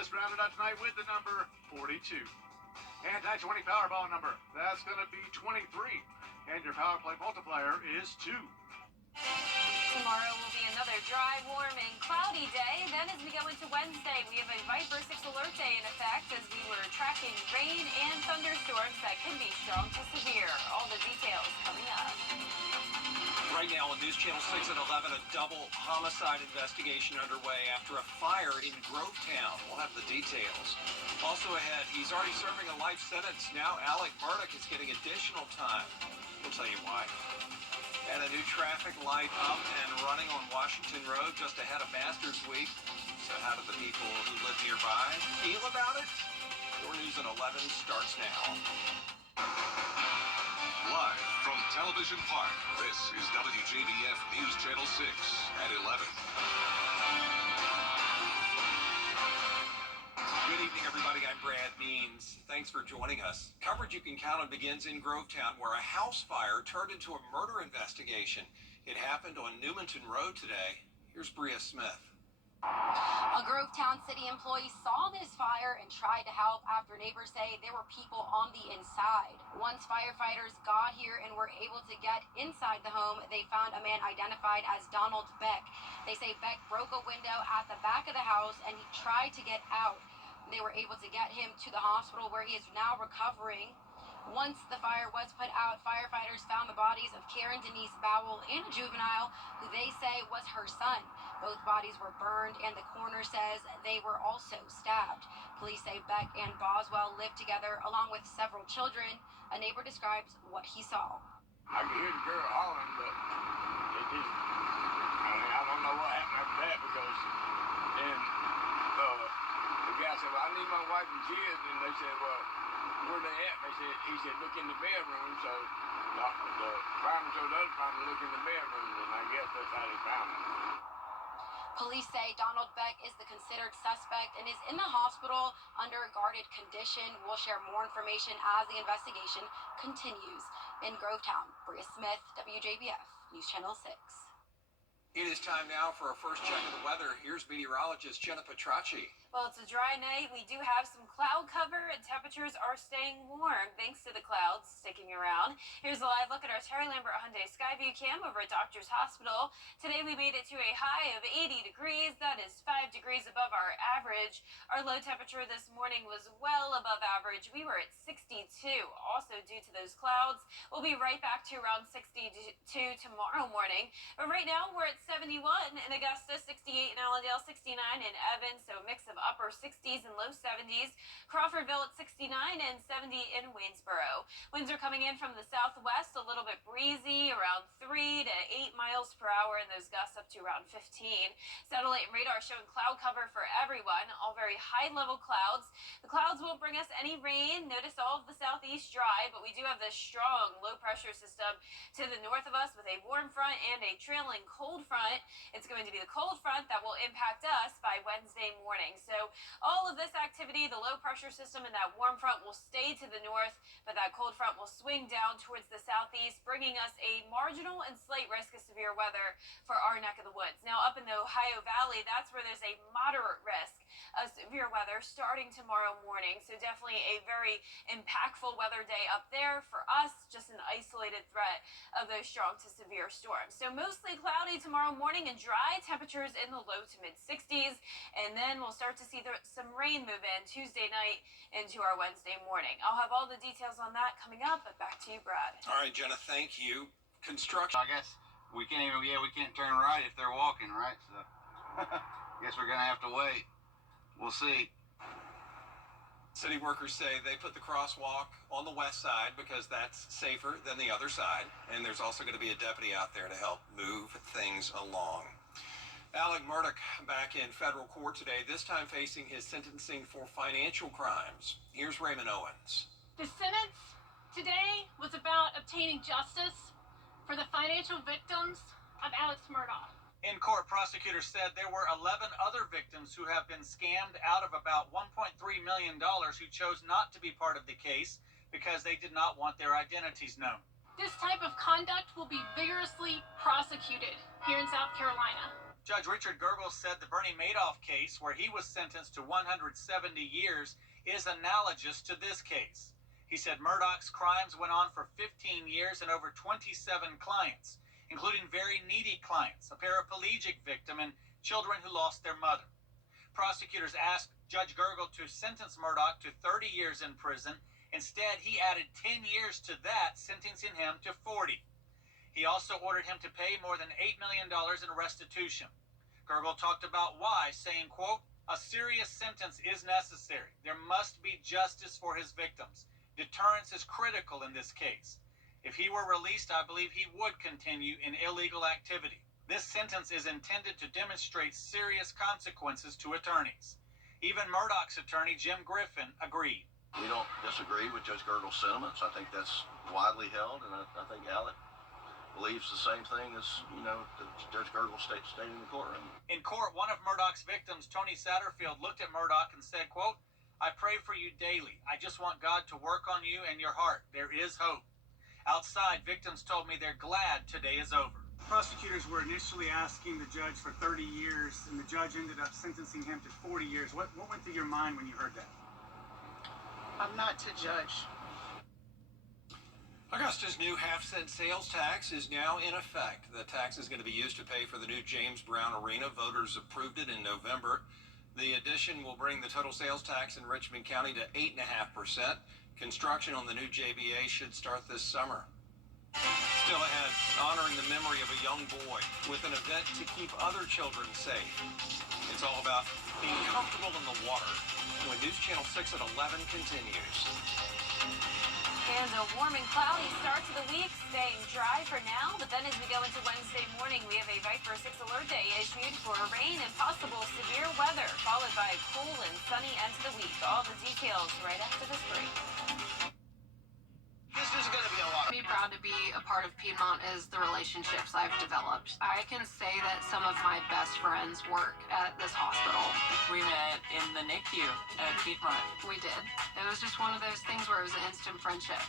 Smith rounded out tonight with the number 42. Anti-20 Powerball number, that's going to be 23. And your power play multiplier is 2. Tomorrow will be another dry, warm, and cloudy day. Then as we go into Wednesday, we have a Viper 6 alert day in effect as we were tracking rain and thunderstorms that can be strong to severe. All the details coming up. Right now on News Channel 6 at 11, a double homicide investigation underway after a fire in Grovetown. We'll have the details. Also ahead, he's already serving a life sentence. Now Alec Murdoch is getting additional time. We'll tell you why. And a new traffic light up and running on Washington Road just ahead of Masters Week. So how do the people who live nearby feel about it? Your News at 11 starts now. Live from Television Park, this is WJBF News Channel 6 at 11. Good evening, everybody. I'm Brad Means. Thanks for joining us. Coverage you can count on begins in Grovetown, where a house fire turned into a murder investigation. It happened on Newmanton Road today. Here's Bria Smith. A Grovetown city employee saw this fire and tried to help after neighbors say there were people on the inside. Once firefighters got here and were able to get inside the home, they found a man identified as Donald Beck. They say Beck broke a window at the back of the house and he tried to get out. They were able to get him to the hospital where he is now recovering. Once the fire was put out, firefighters found the bodies of Karen Denise Bowell and a juvenile who they say was her son. Both bodies were burned, and the coroner says they were also stabbed. Police say Beck and Boswell lived together along with several children. A neighbor describes what he saw. I could hear the girl hollering, but it just, I don't know what happened after that, because then the guy said, well, I need my wife and kids, and they said, well, where they at? He said, look in the bedroom. So the fireman told the other fireman to look in the bedroom, and I guess that's how they found him. Police say Donald Beck is the considered suspect and is in the hospital under a guarded condition. We'll share more information as the investigation continues. In Grovetown, Bria Smith, WJBF, News Channel 6. It is time now for a first check of the weather. Here's meteorologist Jenna Petracci. Well, it's a dry night. We do have some cloud cover and temperatures are staying warm thanks to the clouds sticking around. Here's a live look at our Terry Lambert Hyundai Skyview cam over at Doctor's Hospital. Today we made it to a high of 80 degrees. That is 5 degrees above our average. Our low temperature this morning was well above average. We were at 62, also due to those clouds. We'll be right back to around 62 tomorrow morning. But right now we're at 71 in Augusta, 68 in Allendale, 69 in Evans, so a mix of upper 60s and low 70s. Crawfordville at 69 and 70 in Waynesboro. Winds are coming in from the southwest, a little bit breezy, around 3 to 8 miles per hour, and those gusts up to around 15. Satellite and radar showing cloud cover for everyone, all very high-level clouds. The clouds won't bring us any rain. Notice all of the southeast dry, but we do have this strong low-pressure system to the north of us with a warm front and a trailing cold front. It's going to be the cold front that will impact us by Wednesday morning. So all of this activity, the low pressure system and that warm front will stay to the north, but that cold front will swing down towards the southeast, bringing us a marginal and slight risk of severe weather for our neck of the woods. Now up in the Ohio Valley, that's where there's a moderate risk of severe weather starting tomorrow morning. So definitely a very impactful weather day up there for us, just an isolated threat of those strong to severe storms. So mostly cloudy tomorrow morning and dry, temperatures in the low to mid 60s, and then we'll start to see some rain move in Tuesday night into our Wednesday morning. I'll have all the details on that coming up, but back to you, Brad. All right, Jenna, thank you. Construction. I guess we can't turn right if they're walking, right? So guess we're gonna have to wait. We'll see. City workers say they put the crosswalk on the west side because that's safer than the other side, and there's also going to be a deputy out there to help move things along. Alec Murdoch back in federal court today, this time facing his sentencing for financial crimes. Here's Raymond Owens. The sentence today was about obtaining justice for the financial victims of Alex Murdaugh. In court, prosecutors said there were 11 other victims who have been scammed out of about $1.3 million who chose not to be part of the case because they did not want their identities known. This type of conduct will be vigorously prosecuted here in South Carolina. Judge Richard Gergel said the Bernie Madoff case, where he was sentenced to 170 years, is analogous to this case. He said Murdoch's crimes went on for 15 years and over 27 clients, including very needy clients, a paraplegic victim, and children who lost their mother. Prosecutors asked Judge Gergel to sentence Murdoch to 30 years in prison. Instead, he added 10 years to that, sentencing him to 40. He also ordered him to pay more than $8 million in restitution. Gergel talked about why, saying, quote, "A serious sentence is necessary. There must be justice for his victims. Deterrence is critical in this case. If he were released, I believe he would continue in illegal activity. This sentence is intended to demonstrate serious consequences to attorneys." Even Murdoch's attorney, Jim Griffin, agreed. We don't disagree with Judge Gergel's sentiments. I think that's widely held, and I think Alec believes the same thing as, that Judge Gergel stated in the courtroom. In court, one of Murdoch's victims, Tony Satterfield, looked at Murdoch and said, quote, "I pray for you daily. I just want God to work on you and your heart. There is hope." Outside, victims told me they're glad today is over. Prosecutors were initially asking the judge for 30 years, and the judge ended up sentencing him to 40 years. What went through your mind when you heard that? I'm not to judge. Augusta's new half-cent sales tax is now in effect. The tax is going to be used to pay for the new James Brown Arena. Voters approved it in November. The addition will bring the total sales tax in Richmond County to 8.5%. Construction on the new JBA should start this summer. Still ahead, honoring the memory of a young boy with an event to keep other children safe. It's all about being comfortable in the water when News Channel 6 at 11 continues. And a warm and cloudy start to the week, staying dry for now. But then as we go into Wednesday morning, we have a Viper 6 alert day issued for rain and possible severe weather, followed by a cool and sunny end to the week. All the details right after this break. This is going to be a lot. Be proud to be a part of Piedmont is the relationships I've developed. I can say that some of my best friends work at this hospital. We met in the NICU at Piedmont. We did. It was just one of those things where it was an instant friendship.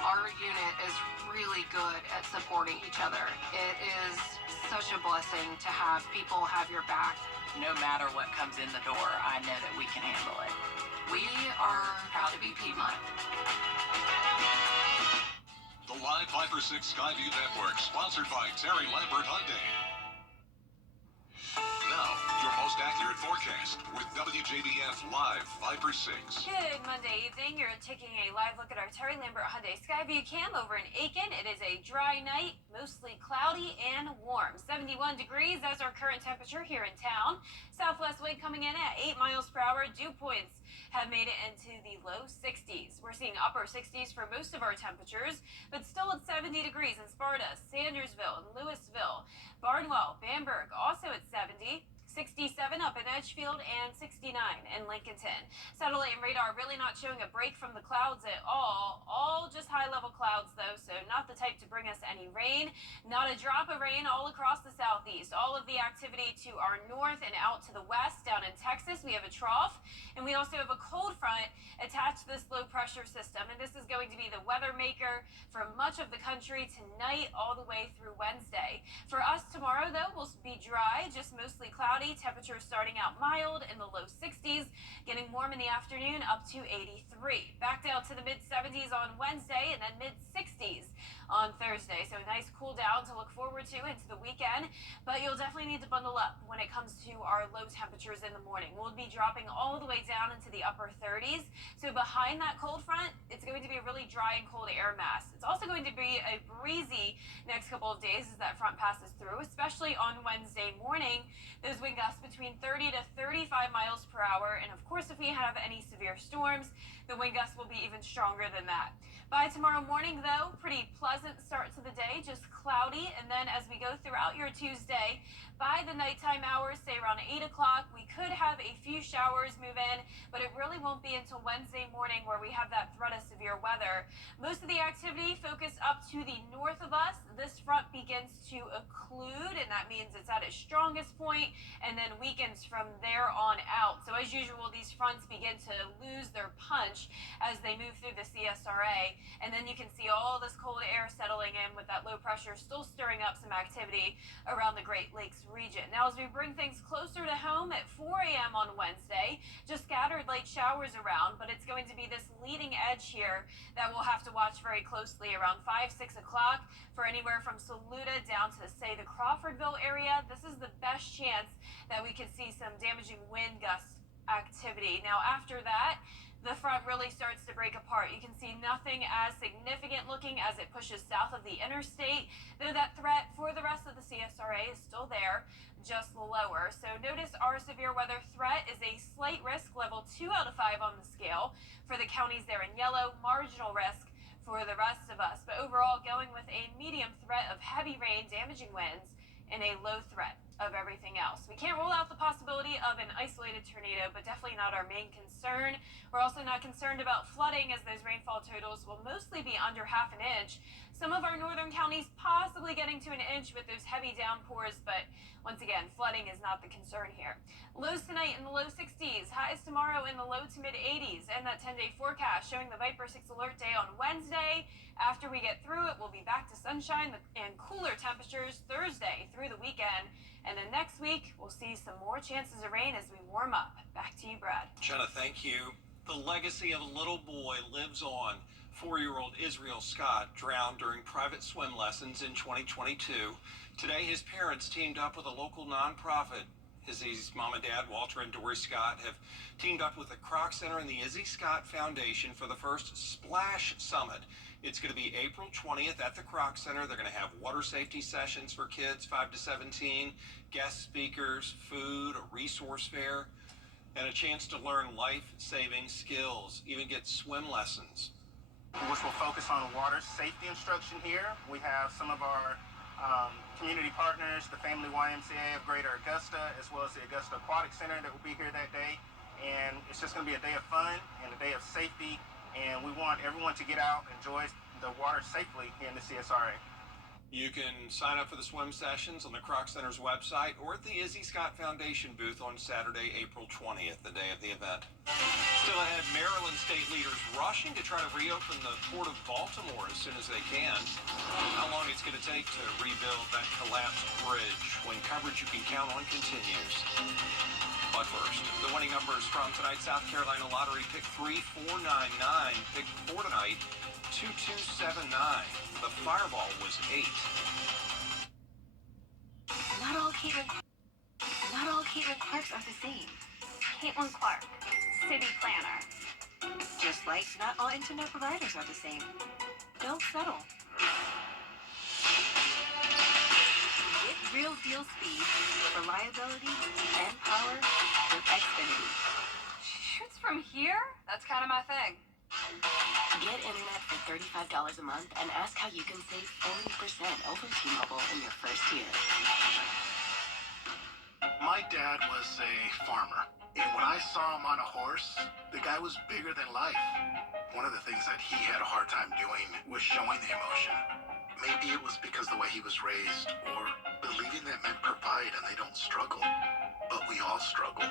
Our unit is really good at supporting each other. It is such a blessing to have people have your back. No matter what comes in the door, I know that we can handle it. We are proud to be Piedmont. The live Viper 6 Skyview Network, sponsored by Terry Lambert Hyundai. Now, your most accurate forecast with WJBF Live Viper 6. Good Monday evening. You're taking a live look at our Terry Lambert Hyundai Skyview cam over in Aiken. It is a dry night, mostly cloudy and warm. 71 degrees, that's our current temperature here in town. Southwest wind coming in at 8 miles per hour. Dew points have made it into the low 60s. We're seeing upper 60s for most of our temperatures, but still at 70 degrees in Sparta, Sandersville, and Louisville. Barnwell, Bamberg also at 70. 67 up in Edgefield and 69 in Lincolnton. Satellite and radar really not showing a break from the clouds at all. All just high-level clouds, though, so not the type to bring us any rain. Not a drop of rain all across the southeast. All of the activity to our north and out to the west. Down in Texas, we have a trough, and we also have a cold front attached to this low-pressure system, and this is going to be the weather maker for much of the country tonight all the way through Wednesday. For us tomorrow, though, will be dry, just mostly cloudy. Temperatures starting out mild in the low 60s, getting warm in the afternoon up to 83. Back down to the mid-70s on Wednesday and then mid-60s on Thursday. So a nice cool down to look forward to into the weekend, but you'll definitely need to bundle up when it comes to our low temperatures in the morning. We'll be dropping all the way down into the upper 30s. So behind that cold front, it's going to be a really dry and cold air mass. It's also going to be a breezy next couple of days as that front passes through, especially on Wednesday morning. Those wind gusts between 30 to 35 miles per hour. And of course, if we have any severe storms, the wind gusts will be even stronger than that. By tomorrow morning, though, pretty pleasant start to the day, just cloudy. And then as we go throughout your Tuesday, by the nighttime hours, say around 8 o'clock, we could have a few showers move in, but it really won't be until Wednesday morning where we have that threat of severe weather. Most of the activity focused up to the north of us. This front begins to occlude, and that means it's at its strongest point and then weakens from there on out. So as usual, will these fronts begin to lose their punch as they move through the CSRA. And then you can see all this cold air settling in with that low pressure still stirring up some activity around the Great Lakes region. Now, as we bring things closer to home at 4 a.m. on Wednesday, just scattered light showers around, but it's going to be this leading edge here that we'll have to watch very closely around 5, 6 o'clock for anywhere from Saluda down to, say, the Crawfordville area. This is the best chance that we could see some damaging wind gust activity. Now, after that, the front really starts to break apart. You can see nothing as significant looking as it pushes south of the interstate, though that threat for the rest of the CSRA is still there, just lower. So notice our severe weather threat is a slight risk, level 2 out of 5 on the scale for the counties there in yellow, marginal risk for the rest of us. But overall, going with a medium threat of heavy rain, damaging winds, and a low threat of everything else. We can't rule out the possibility of an isolated tornado, but definitely not our main concern. We're also not concerned about flooding, as those rainfall totals will mostly be under half an inch. Some of our northern counties possibly getting to an inch with those heavy downpours, but once again, flooding is not the concern here. Lows tonight in the low 60s, highs tomorrow in the low to mid 80s, and that 10-day forecast showing the Viper 6 alert day on Wednesday. After we get through it, we'll be back to sunshine and cooler temperatures Thursday through the weekend. And then next week, we'll see some more chances of rain as we warm up. Back to you, Brad. Jenna, thank you. The legacy of a little boy lives on. 4-year-old Israel Scott drowned during private swim lessons in 2022. Today, his parents teamed up with a local nonprofit. Izzy's mom and dad, Walter and Dory Scott, have teamed up with the Kroc Center and the Izzy Scott Foundation for the first Splash Summit. It's going to be April 20th at the Kroc Center. They're going to have water safety sessions for kids 5 to 17, guest speakers, food, a resource fair, and a chance to learn life-saving skills, even get swim lessons. Which will focus on water safety instruction here. We have some of our community partners, the Family YMCA of Greater Augusta, as well as the Augusta Aquatic Center that will be here that day. And it's just going to be a day of fun and a day of safety. And we want everyone to get out and enjoy the water safely here in the CSRA. You can sign up for the swim sessions on the Kroc Center's website or at the Izzy Scott Foundation booth on Saturday, April 20th, the day of the event. Still ahead, Maryland state leaders rushing to try to reopen the Port of Baltimore as soon as they can. How long it's going to take to rebuild that collapsed bridge when coverage you can count on continues. But first, the winning numbers from tonight's South Carolina Lottery. Pick 3, 4, 9, 9. Pick 4 tonight, 2279. The fireball was 8. Not all Caitlin Clarks are the same. Caitlin Clark, city planner. Just like not all internet providers are the same. Don't settle. Get real deal speed, reliability, and power with Xfinity. She shoots from here? That's kind of my thing. Get internet for $35 a month and ask how you can save 40% over T-Mobile in your first year. My dad was a farmer, and when I saw him on a horse, the guy was bigger than life. One of the things that he had a hard time doing was showing the emotion. Maybe it was because the way he was raised, or believing that men provide and they don't struggle. But we all struggle.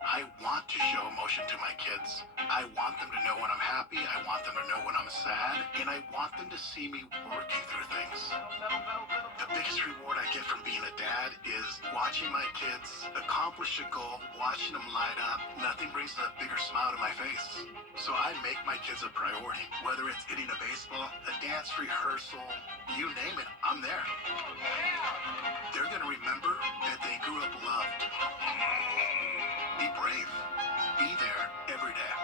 I want to show emotion to my kids. I want them to know when I'm happy. I want them to know when I'm sad. And I want them to see me working through things. The biggest reward I get from being a dad is watching my kids accomplish a goal, watching them light up. Nothing brings a bigger smile to my face. So I make my kids a priority. Whether it's hitting a baseball, a dance rehearsal, you name it, I'm there. They're going to remember that they grew up loved. Be brave. Be there every day.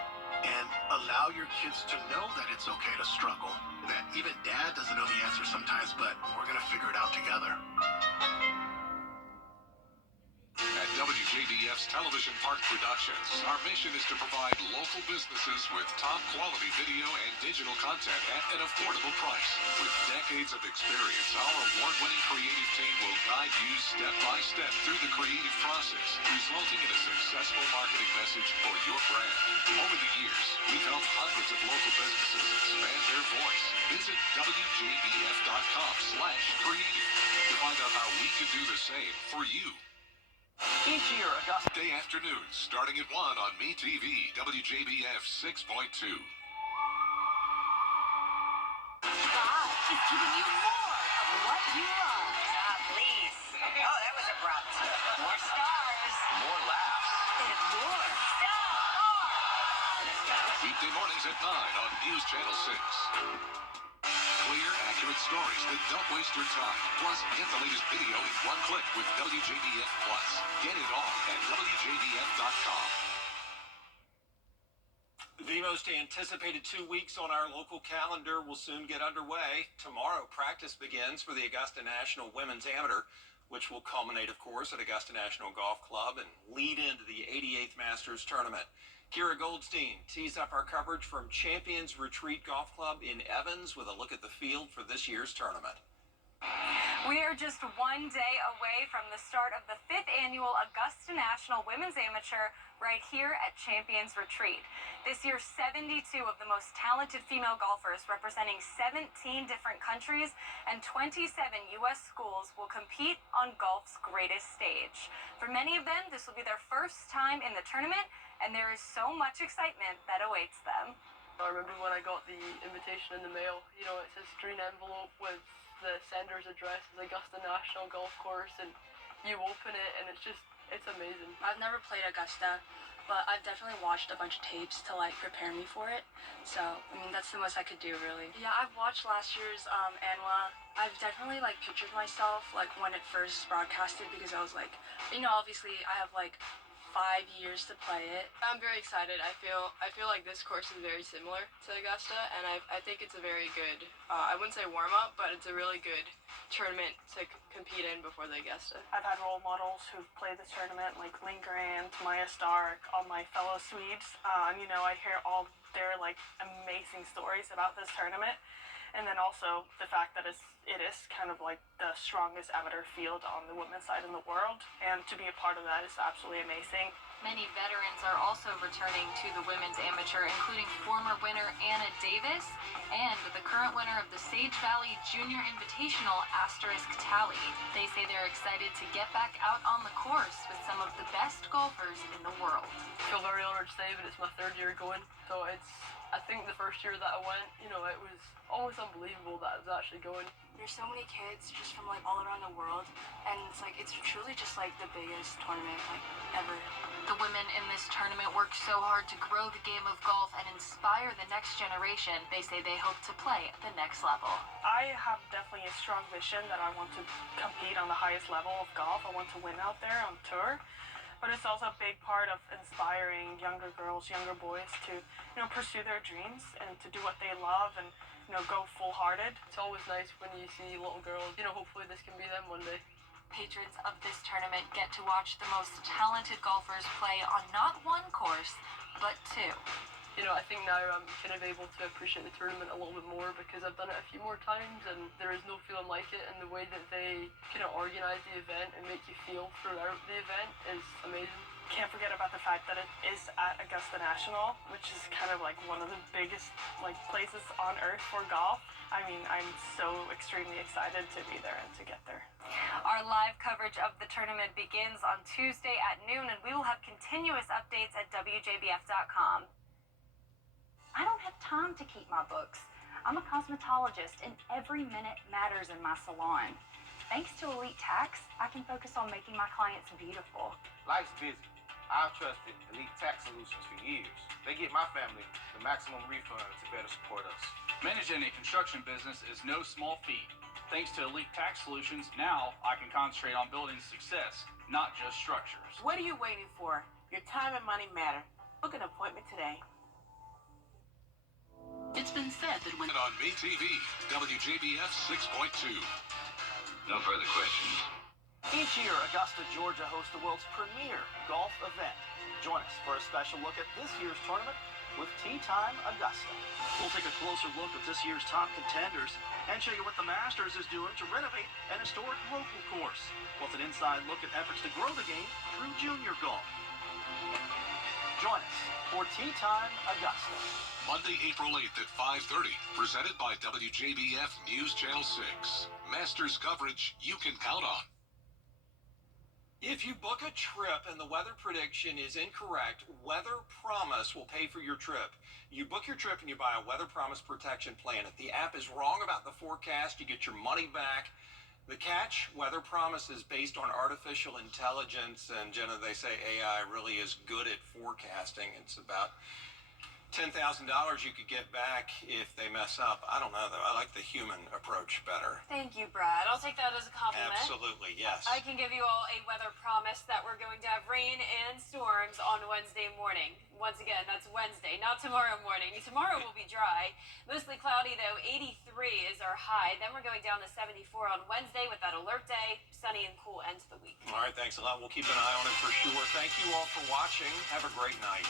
And allow your kids to know that it's okay to struggle. That even dad doesn't know the answer sometimes, but we're going to figure it out together. At WJBF's Television Park Productions, our mission is to provide local businesses with top quality video and digital content at an affordable price. With decades of experience, our award-winning creative team will guide you step by step through the creative process, resulting in a successful marketing message for your brand. Over the years, we've helped hundreds of local businesses expand their voice. Visit WJBF.com/creative to find out how we can do the same for you. Each year, Augusta Day afternoons starting at 1 on MeTV, WJBF 6.2. God is giving you more of what you love. Please. Oh, that was abrupt. More stars. more laughs. And more. Weekday mornings at 9 on News Channel 6. Clear, accurate stories that don't waste your time. Plus, get the latest video in one click with WJBF Plus. Get it all at WJBF.com. The most anticipated 2 weeks on our local calendar will soon get underway. Tomorrow, practice begins for the Augusta National Women's Amateur, which will culminate, of course, at Augusta National Golf Club and lead into the 88th Masters Tournament. Kira Goldstein tees up our coverage from Champions Retreat Golf Club in Evans with a look at the field for this year's tournament. We are just 1 day away from the start of the 5th annual Augusta National Women's Amateur right here at Champions Retreat. This year, 72 of the most talented female golfers representing 17 different countries and 27 U.S. schools will compete on golf's greatest stage. For many of them, this will be their first time in the tournament, and there is so much excitement that awaits them. I remember when I got the invitation in the mail, you know, it says green envelope with the sender's address is Augusta National Golf Course, and you open it and it's amazing. I've never played Augusta, but I've definitely watched a bunch of tapes to like prepare me for it. So, I mean, that's the most I could do, really. Yeah, I've watched last year's ANWA. I've definitely like pictured myself like when it first broadcasted, because I was like, you know, obviously I have like 5 years to play it. I'm very excited. I feel like this course is very similar to Augusta, and I think it's a very good, I wouldn't say warm-up, but it's a really good tournament to compete in before the Augusta. I've had role models who've played this tournament, like Lynn Grant, Maya Stark, all my fellow Swedes. You know, I hear all their like amazing stories about this tournament. And then also the fact that it is kind of like the strongest amateur field on the women's side in the world. And to be a part of that is absolutely amazing. Many veterans are also returning to the women's amateur, including former winner Anna Davis and the current winner of the Sage Valley Junior Invitational, Asterisk Tally. They say they're excited to get back out on the course with some of the best golfers in the world. I feel very honored to say, but it's my 3rd year going, so I think the first year that I went, you know, it was almost unbelievable that I was actually going. There's so many kids just from like all around the world, and it's truly just like the biggest tournament like ever. The women in this tournament work so hard to grow the game of golf and inspire the next generation. They say they hope to play at the next level. I have definitely a strong vision that I want to compete on the highest level of golf. I want to win out there on tour. But it's also a big part of inspiring younger girls, younger boys to, you know, pursue their dreams and to do what they love and, you know, go full-hearted. It's always nice when you see little girls, you know, hopefully this can be them one day. Patrons of this tournament get to watch the most talented golfers play on not one course, but 2. You know, I think now I'm kind of able to appreciate the tournament a little bit more because I've done it a few more times, and there is no feeling like it, and the way that they kind of organize the event and make you feel throughout the event is amazing. Can't forget about the fact that it is at Augusta National, which is kind of like one of the biggest like places on earth for golf. I mean, I'm so extremely excited to be there and to get there. Our live coverage of the tournament begins on Tuesday at noon, and we will have continuous updates at WJBF.com. I don't have time to keep my books. I'm a cosmetologist, and every minute matters in my salon. Thanks to Elite Tax, I can focus on making my clients beautiful. Life's busy. I've trusted Elite Tax Solutions for years. They get my family the maximum refund to better support us. Managing a construction business is no small feat. Thanks to Elite Tax Solutions, now I can concentrate on building success, not just structures. What are you waiting for? Your time and money matter. Book an appointment today. It's been said that when on MeTV, WJBF 6.2. No further questions. Each year, Augusta, Georgia hosts the world's premier golf event. Join us for a special look at this year's tournament with Tee Time Augusta. We'll take a closer look at this year's top contenders and show you what the Masters is doing to renovate an historic local course, with an inside look at efforts to grow the game through junior golf. Join us for Tee Time Augusta. Monday, April 8th at 5:30, presented by WJBF News Channel 6. Masters coverage you can count on. If you book a trip and the weather prediction is incorrect, Weather Promise will pay for your trip. You book your trip and you buy a Weather Promise protection plan. If the app is wrong about the forecast, you get your money back. The catch, Weather Promise is based on artificial intelligence, and Jenna, they say AI really is good at forecasting. It's about $10,000 you could get back if they mess up. I don't know, though. I like the human approach better. Thank you, Brad. I'll take that as a compliment. Absolutely, yes. I can give you all a weather promise that we're going to have rain and storms on Wednesday morning. Once again, that's Wednesday, not tomorrow morning. Tomorrow will be dry. Mostly cloudy, though. 83 is our high. Then we're going down to 74 on Wednesday with that alert day. Sunny and cool end to the week. All right, thanks a lot. We'll keep an eye on it for sure. Thank you all for watching. Have a great night.